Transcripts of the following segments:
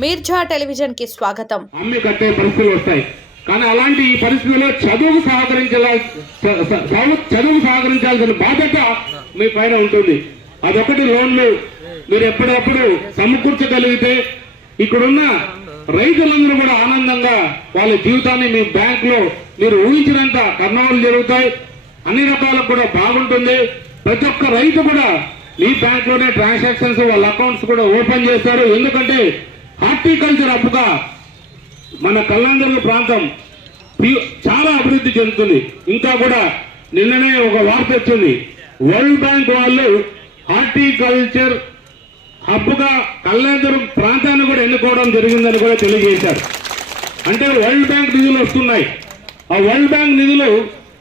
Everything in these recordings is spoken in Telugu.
మీర్జా టెలివిజన్ కి స్వాగతం. అమ్మి కట్టే పరిస్థితులు వస్తాయి. కానీ అలాంటి ఈ పరిస్థితుల్లో చదువు సహకరించాల్సిన బాధ్యత మీ పైన ఉంటుంది. అదొకటి లోన్లు మీరు ఎప్పటికప్పుడు సమకూర్చగలిగితే ఇక్కడున్న రైతులందరూ కూడా ఆనందంగా వాళ్ళ జీవితాన్ని మీ బ్యాంక్ లో మీరు ఊహించినంత టర్నోవర్లు జరుగుతాయి. అన్ని రకాలకు కూడా బాగుంటుంది. ప్రతి ఒక్క రైతు కూడా మీ బ్యాంక్ లోనే ట్రాన్సాక్షన్స్ వాళ్ళ అకౌంట్స్ కూడా ఓపెన్ చేస్తారు. ఎందుకంటే హార్టికల్చర్ హబ్గా మన కల్లాందర్ల ప్రాంతం చాలా అభివృద్ధి చెందుతుంది. ఇంకా కూడా నిన్ననే ఒక వార్త వచ్చింది, వరల్డ్ బ్యాంక్ వాళ్ళు హార్టికల్చర్ హబ్గా కల్లాందరం ప్రాంతాన్ని కూడా ఎన్నుకోవడం జరిగిందని కూడా తెలియజేశారు. అంటే వరల్డ్ బ్యాంక్ నిధులు వస్తున్నాయి. ఆ వరల్డ్ బ్యాంక్ నిధులు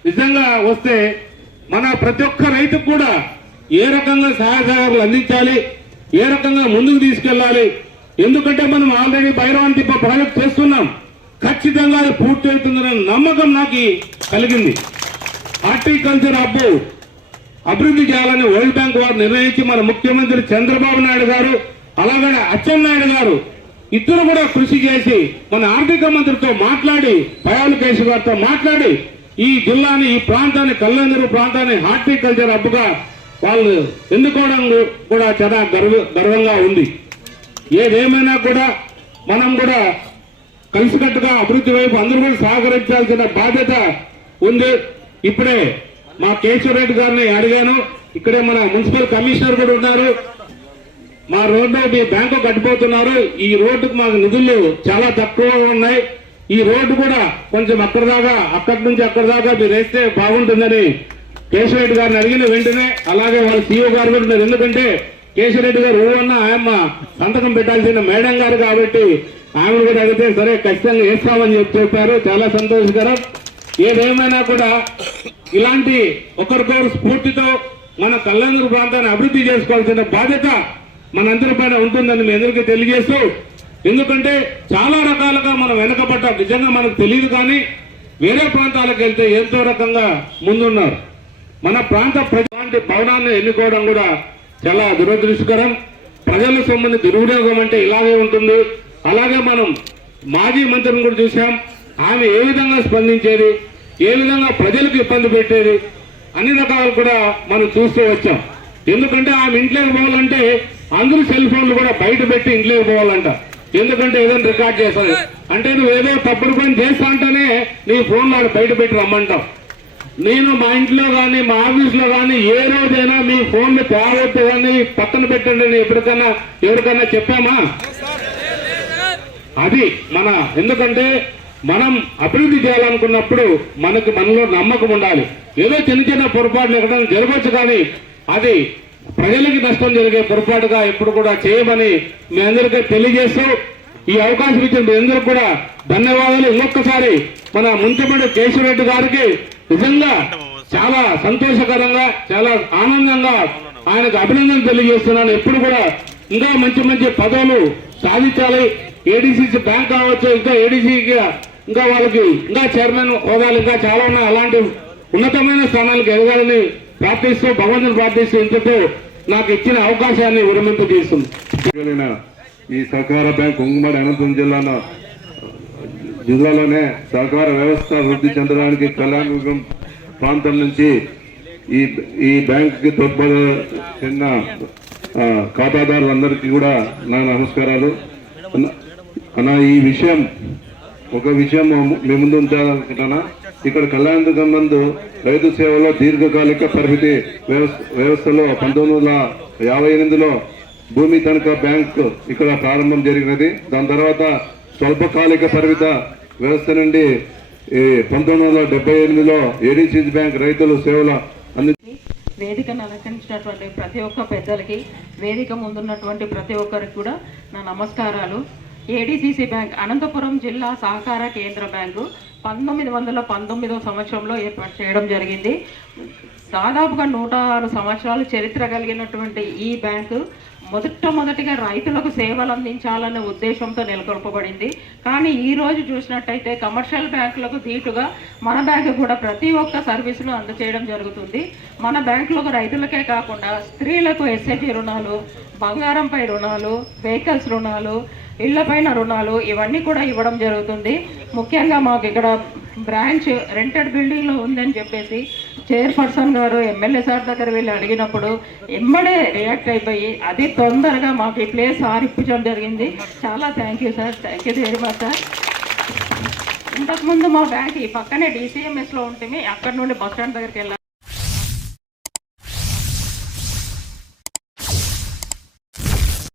నిజంగా వస్తే మన ప్రతి ఒక్క రైతుకు కూడా ఏ రకంగా సహాయ సహకారాలు అందించాలి, ఏ రకంగా ముందుకు తీసుకెళ్లాలి. ఎందుకంటే మనం ఆల్రెడీ భైరవాంతిప్ప ప్రాజెక్ట్ చేస్తున్నాం. ఖచ్చితంగా అది పూర్తి అవుతుందనే నమ్మకం నాకు కలిగింది. హార్టికల్చర్ హబ్ అభివృద్ధి చేయాలని వరల్డ్ బ్యాంక్ వారు నిర్ణయించి మన ముఖ్యమంత్రి చంద్రబాబు నాయుడు గారు అలాగే అచ్చెన్నాయుడు గారు ఇద్దరు కూడా కృషి చేసి మన ఆర్థిక మంత్రితో మాట్లాడి పయాలు కేసు గారితో మాట్లాడి ఈ జిల్లాని ఈ ప్రాంతాన్ని కల్లందరూ ప్రాంతాన్ని హార్టికల్చర్ హబ్గా వాళ్ళు ఎన్నుకోవడం కూడా చాలా గర్వంగా ఉంది. ఏదేమైనా కూడా మనం కూడా కలిసికట్టుగా అభివృద్ధి వైపు అందరూ కూడా సహకరించాల్సిన బాధ్యత ఉంది. ఇప్పుడే మా కేశవరెడ్డి గారిని అడిగాను. ఇక్కడే మన మున్సిపల్ కమిషనర్ కూడా ఉన్నారు. మా రోడ్డు మీ బ్యాంకు కట్టిపోతున్నారు. ఈ రోడ్డుకు మాకు నిధులు చాలా తక్కువగా ఉన్నాయి. ఈ రోడ్డు కూడా కొంచెం అక్కడి నుంచి అక్కడి దాకా మీరు వేస్తే బాగుంటుందని కేశవరెడ్డి గారిని అడిగిన వెంటనే అలాగే వాళ్ళ సీఓ గారు కూడా ఉన్నారు. ఎందుకంటే కేశవరెడ్డి గారు ఊరన్నా ఆయమ్మ సంతకం పెట్టాల్సిన మేడం గారు కాబట్టి ఆమెను కూడా అడిగితే సరే ఖచ్చితంగా వేస్తామని చెప్పారు. చాలా సంతోషకరం. ఏదేమైనా కూడా ఇలాంటి ఒకరికొకరు స్ఫూర్తితో మన కల్లందరూ ప్రాంతాన్ని అభివృద్ధి చేసుకోవాల్సిన బాధ్యత మనందరి పైన ఉంటుందని మీ అందరికీ తెలియజేస్తూ, ఎందుకంటే చాలా రకాలుగా మనం వెనకబడ్డాం. నిజంగా మనకు తెలియదు, కానీ వేరే ప్రాంతాలకు వెళ్తే ఎంతో రకంగా ముందున్నారు. మన ప్రాంత ప్రజలాంటి భవనాన్ని ఎన్నుకోవడం కూడా చాలా దురదృష్టకరం. ప్రజల సొమ్ముని దుర్వినియోగం అంటే ఇలాగే ఉంటుంది. అలాగే మనం మాజీ మంత్రిని కూడా చూసాం. ఆమె ఏ విధంగా స్పందించేది, ఏ విధంగా ప్రజలకు ఇబ్బంది పెట్టేది, అన్ని రకాలు కూడా మనం చూస్తూ వచ్చాం. ఎందుకంటే ఆమె ఇంట్లోకి పోవాలంటే అందరూ సెల్ ఫోన్లు కూడా బయట పెట్టి ఇంట్లోకి పోవాలంట. ఎందుకంటే ఏదైనా రికార్డ్ చేస్తాను అంటే నువ్వు ఏదో తప్పుడు పని చేస్తా అంటేనే నీ ఫోన్లో బయట పెట్టి రమ్మంటావు. నేను మా ఇంట్లో కానీ మా ఆఫీస్లో కానీ ఏ రోజైనా మీ ఫోన్లు తేవద్దు కానీ పక్కన పెట్టండి ఎవరికైనా చెప్పామా? అది ఎందుకంటే మనం అభివృద్ధి చేయాలనుకున్నప్పుడు మనలో నమ్మకం ఉండాలి. ఏదో చిన్న పొరపాట్లు ఎక్కడైనా జరగవచ్చు, కానీ అది ప్రజలకి నష్టం జరిగే పొరపాటుగా ఎప్పుడు కూడా చేయమని మీ అందరికీ తెలియజేస్తూ ఈ అవకాశం ఇచ్చిన మీ అందరికి కూడా ధన్యవాదాలు. ఇంకొకసారి మన ముంచమడి కేశవరెడ్డి గారికి నిజంగా చాలా సంతోషకరంగా చాలా ఆనందంగా ఆయనకు అభినందన తెలియజేస్తున్నాను. ఎప్పుడు కూడా ఇంకా మంచి మంచి పదవులు సాధించాలి. ఏడీసీసీ బ్యాంక్ కావచ్చు, ఇంకా ఏడీసీకి ఇంకా వాళ్ళకి ఇంకా చైర్మన్ హోదాలు ఇంకా చాలా ఉన్నాయి. అలాంటి ఉన్నతమైన స్థానాలకు ఎదగాలని ప్రార్థిస్తూ భగవంతుని ప్రార్థిస్తూ ఇంతతో నాకు ఇచ్చిన అవకాశాన్ని విరమింపజేస్తుంది. ఈ సహకార బ్యాంక్ ఉమ్మడి అనంతపురం జిల్లాలోనే సహకార వ్యవస్థ వృద్ధి చెందడానికి కళ్యాణదుర్గం ప్రాంతం నుంచి ఈ బ్యాంకుకి తోడ్పడ చెందిన ఖాతాదారులందరికీ కూడా నా నమస్కారాలు. ఒక విషయం మీ ముందు ఉంచాలనుకుంటున్నా. ఇక్కడ కళ్యాణదుర్గం నందు రైతు సేవలో దీర్ఘకాలిక పరిమితి వ్యవస్థలో 1958లో భూమి తనఖా బ్యాంక్ ఇక్కడ ప్రారంభం జరిగినది. దాని తర్వాత స్వల్పకాలిక పరిమిత వ్యవస్థ నుండి 1978లో ఏడీసీసీ బ్యాంక్ రైతుల సేవల వేదికను అలంకరించినటువంటి ప్రతి ఒక్క పెద్దలకి, వేదిక ముందున్నటువంటి ప్రతి ఒక్కరికి కూడా నా నమస్కారాలు. ఏడీసీసీ బ్యాంక్ అనంతపురం జిల్లా సహకార కేంద్ర బ్యాంకు 1919వ సంవత్సరంలో ఏర్పాటు చేయడం జరిగింది. దాదాపుగా 106 సంవత్సరాలు చరిత్ర కలిగినటువంటి ఈ బ్యాంకు మొదటిగా రైతులకు సేవలు అందించాలనే ఉద్దేశంతో నెలకొల్పబడింది. కానీ ఈరోజు చూసినట్టయితే కమర్షియల్ బ్యాంకులకు ధీటుగా మన బ్యాంకు కూడా ప్రతి ఒక్క సర్వీసును అందజేయడం జరుగుతుంది. మన బ్యాంకులకు రైతులకే కాకుండా స్త్రీలకు ఎస్ఐజి రుణాలు, బంగారంపై రుణాలు, వెహికల్స్ రుణాలు, ఇళ్లపైన రుణాలు ఇవన్నీ కూడా ఇవ్వడం జరుగుతుంది. ముఖ్యంగా మాకు ఇక్కడ బ్రాంచ్ రెంటెడ్ బిల్డింగ్లో ఉందని చెప్పేసి చైర్పర్సన్ గారు ఎమ్మెల్యే సార్ దగ్గర వెళ్ళి అడిగినప్పుడు ఎమ్మడే రియాక్ట్ అయిపోయి అది తొందరగా మాకు ఈ ప్లేస్ ఇప్పించడం జరిగింది. చాలా thank you sir, thank you very much sir. ఇంతకుముందు మా బ్యాంక్ ఈ పక్కనే DCMSలో ఉంటుంది, అక్కడ నుండి బస్ స్టాండ్ దగ్గరికి వెళ్ళాలి.